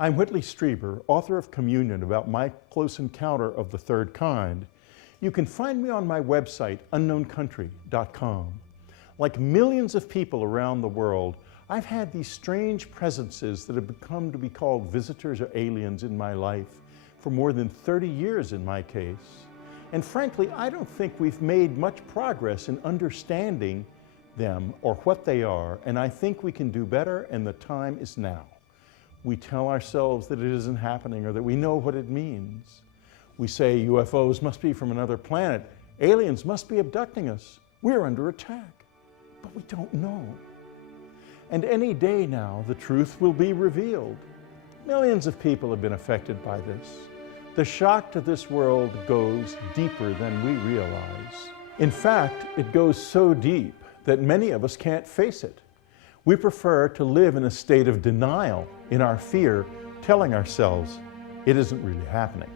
I'm Whitley Strieber, author of Communion, about my close encounter of the third kind. You can find me on my website, unknowncountry.com. Like millions of people around the world, I've had these strange presences that have become to be called visitors or aliens in my life for more than 30 years in my case. And frankly, I don't think we've made much progress in understanding them or what they are, and I think we can do better, and the time is now. We tell ourselves that it isn't happening or that we know what it means. We say UFOs must be from another planet, aliens must be abducting us, we're under attack. But we don't know. And any day now, the truth will be revealed. Millions of people have been affected by this. The shock to this world goes deeper than we realize. In fact, it goes so deep that many of us can't face it. We prefer to live in a state of denial in our fear, telling ourselves it isn't really happening.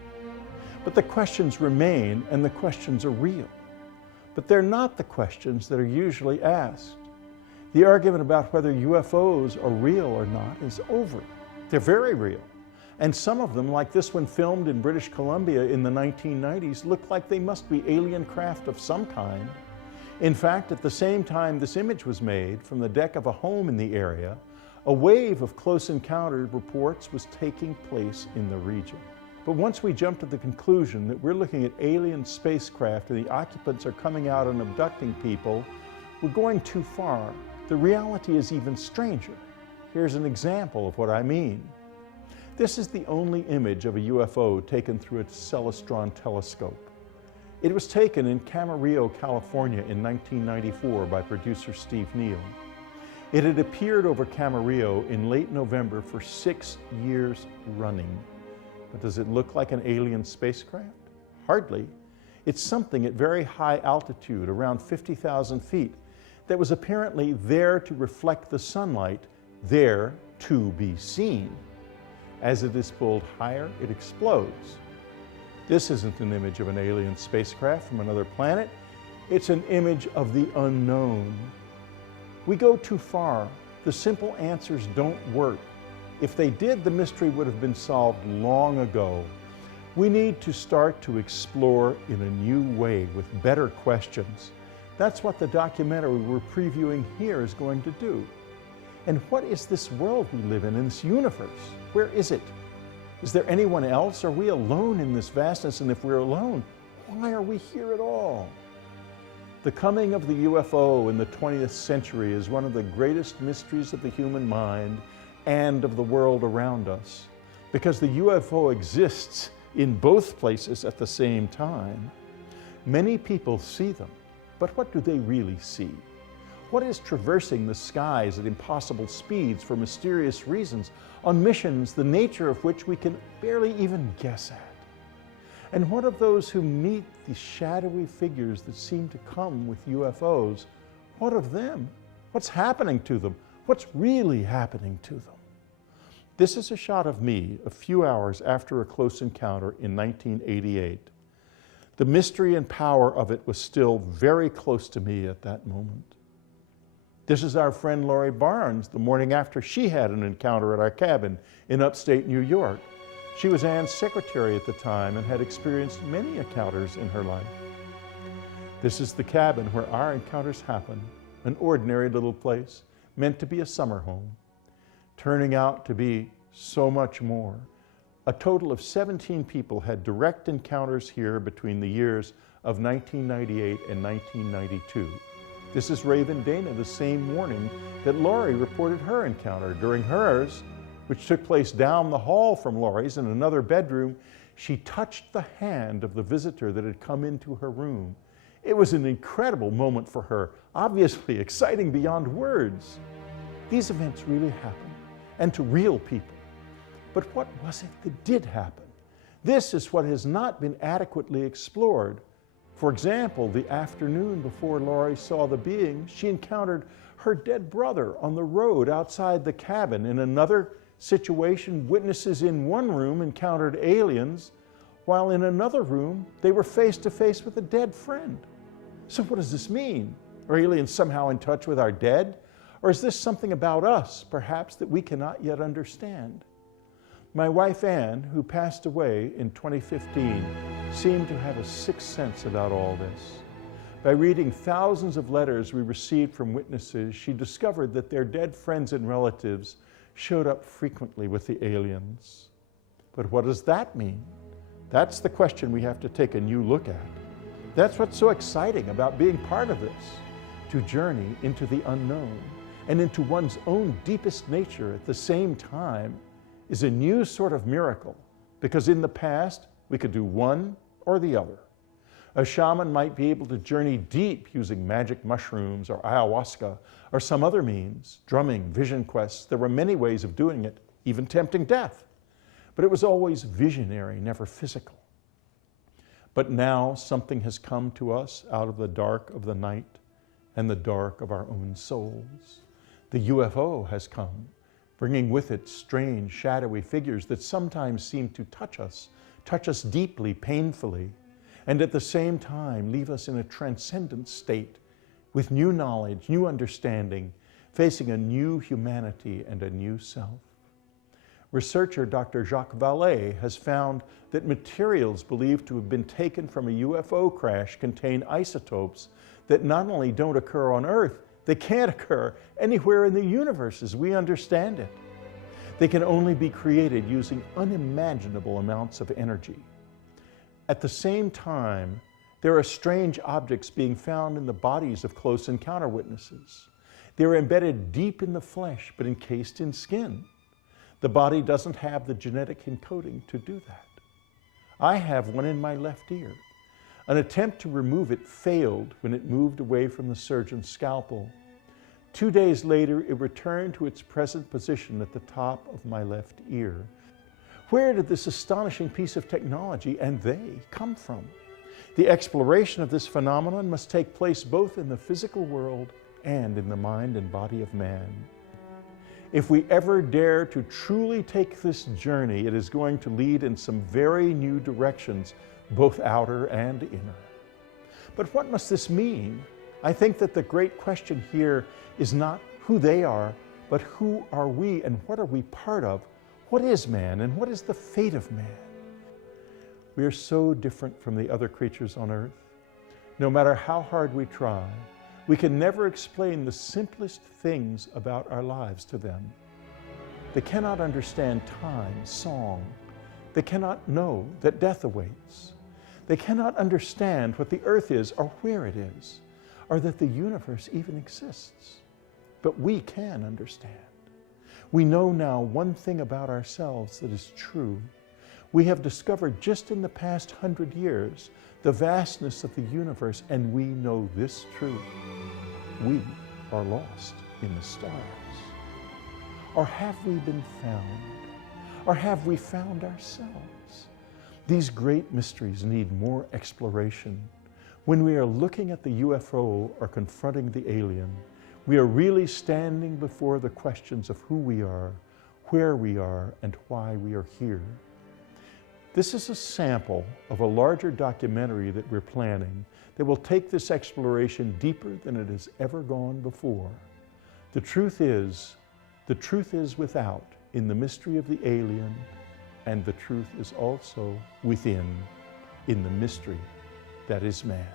But the questions remain, and the questions are real. But they're not the questions that are usually asked. The argument about whether UFOs are real or not is over. They're very real. And some of them, like this one filmed in British Columbia in the 1990s, look like they must be alien craft of some kind. In fact, at the same time this image was made from the deck of a home in the area, a wave of close encounter reports was taking place in the region. But once we jump to the conclusion that we're looking at alien spacecraft and the occupants are coming out and abducting people, we're going too far. The reality is even stranger. Here's an example of what I mean. This is the only image of a UFO taken through a Celestron telescope. It was taken in Camarillo, California in 1994 by producer Steve Neal. It had appeared over Camarillo in late November for 6 years running. But does it look like an alien spacecraft? Hardly. It's something at very high altitude, around 50,000 feet, that was apparently there to reflect the sunlight, there to be seen. As it is pulled higher, it explodes. This isn't an image of an alien spacecraft from another planet. It's an image of the unknown. We go too far. The simple answers don't work. If they did, the mystery would have been solved long ago. We need to start to explore in a new way with better questions. That's what the documentary we're previewing here is going to do. And what is this world we live in this universe? Where is it? Is there anyone else? Are we alone in this vastness? And if we're alone, why are we here at all? The coming of the UFO in the 20th century is one of the greatest mysteries of the human mind and of the world around us, because the UFO exists in both places at the same time. Many people see them, but what do they really see? What is traversing the skies at impossible speeds for mysterious reasons, on missions the nature of which we can barely even guess at? And what of those who meet the shadowy figures that seem to come with UFOs? What of them? What's happening to them? What's really happening to them? This is a shot of me a few hours after a close encounter in 1988. The mystery and power of it was still very close to me at that moment. This is our friend Laurie Barnes the morning after she had an encounter at our cabin in upstate New York. She was Ann's secretary at the time and had experienced many encounters in her life. This is the cabin where our encounters happened, an ordinary little place meant to be a summer home, turning out to be so much more. A total of 17 people had direct encounters here between the years of 1998 and 1992. This is Raven Dana the same morning that Laurie reported her encounter. During hers, which took place down the hall from Laurie's in another bedroom, she touched the hand of the visitor that had come into her room. It was an incredible moment for her, obviously exciting beyond words. These events really happened, and to real people. But what was it that did happen? This is what has not been adequately explored. For example, the afternoon before Laurie saw the being, she encountered her dead brother on the road outside the cabin. In another situation, witnesses in one room encountered aliens, while in another room, they were face to face with a dead friend. So what does this mean? Are aliens somehow in touch with our dead? Or is this something about us, perhaps, that we cannot yet understand? My wife Anne, who passed away in 2015, seemed to have a sixth sense about all this. By reading thousands of letters we received from witnesses, she discovered that their dead friends and relatives showed up frequently with the aliens. But what does that mean? That's the question we have to take a new look at. That's what's so exciting about being part of this, to journey into the unknown and into one's own deepest nature at the same time is a new sort of miracle, because in the past we could do one or the other. A shaman might be able to journey deep using magic mushrooms or ayahuasca or some other means, drumming, vision quests. There were many ways of doing it, even tempting death. But it was always visionary, never physical. But now something has come to us out of the dark of the night and the dark of our own souls. The UFO has come, bringing with it strange, shadowy figures that sometimes seem to touch us deeply, painfully, and at the same time leave us in a transcendent state with new knowledge, new understanding, facing a new humanity and a new self. Researcher Dr. Jacques Vallée has found that materials believed to have been taken from a UFO crash contain isotopes that not only don't occur on Earth, they can't occur anywhere in the universe as we understand it. They can only be created using unimaginable amounts of energy. At the same time, there are strange objects being found in the bodies of close encounter witnesses. They're embedded deep in the flesh, but encased in skin. The body doesn't have the genetic encoding to do that. I have one in my left ear. An attempt to remove it failed when it moved away from the surgeon's scalpel. 2 days later, it returned to its present position at the top of my left ear. Where did this astonishing piece of technology and they come from? The exploration of this phenomenon must take place both in the physical world and in the mind and body of man. If we ever dare to truly take this journey, it is going to lead in some very new directions, both outer and inner. But what must this mean? I think that the great question here is not who they are, but who are we and what are we part of? What is man and what is the fate of man? We are so different from the other creatures on earth. No matter how hard we try, we can never explain the simplest things about our lives to them. They cannot understand time, song. They cannot know that death awaits. They cannot understand what the earth is or where it is, or that the universe even exists. But we can understand. We know now one thing about ourselves that is true. We have discovered just in the past 100 years the vastness of the universe, and we know this truth. We are lost in the stars. Or have we been found? Or have we found ourselves? These great mysteries need more exploration. When we are looking at the UFO or confronting the alien, we are really standing before the questions of who we are, where we are, and why we are here. This is a sample of a larger documentary that we're planning that will take this exploration deeper than it has ever gone before. The truth is without, in the mystery of the alien, and the truth is also within, in the mystery that is man.